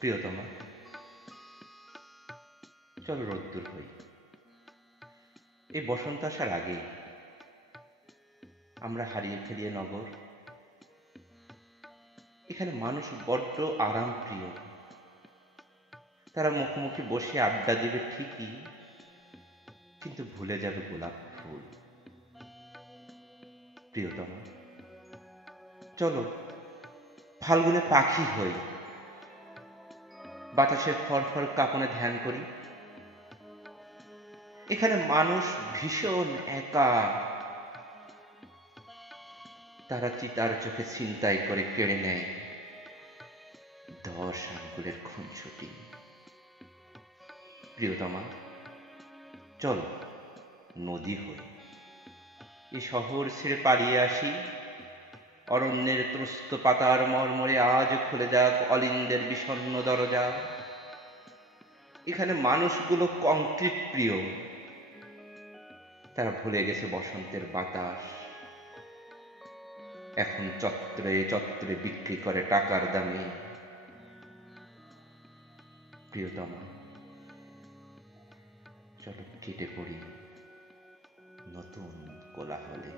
প্রিয়তমা, চলো রোদ্দুর হই। এই বসন্ত আসার আগে আমরা হারিয়ে ফেলি এ নগর। এখানে মানুষ বড্ড আরাম প্রিয়। তারা মুখোমুখি বসে আড্ডা দেবে ঠিকই, কিন্তু ভুলে যাবে গোলাপ ফুল। প্রিয়তমা, চলো ফাল্গুনে পাখি হই, বাতাসের ফরফর কাঁপনে ধ্যান করি। এখানে মানুষ ভীষণ একা। তারা চিতার চোখে ছিনতাই করে কেড়ে নেয় 10 আঙ্গুলের খুনসুটি। প্রিয়তমা, চলো নদী হই। এই শহর ছেড়ে পালিয়ে আসি। অরণ্যের ত্রস্ত পাতার মর্মরে আজ খুলে যাক অলিন্দের বিষণ্ণ দরজা। এখানে মানুষগুলো কংক্রিট প্রিয়। তারা ভুলে গেছে বসন্তের বাতাস। এখন চত্বরে চত্বরে বিক্রি করে টাকার দামে। প্রিয়তমা, চলো কেটে পড়ি নতুন কোলাহলে।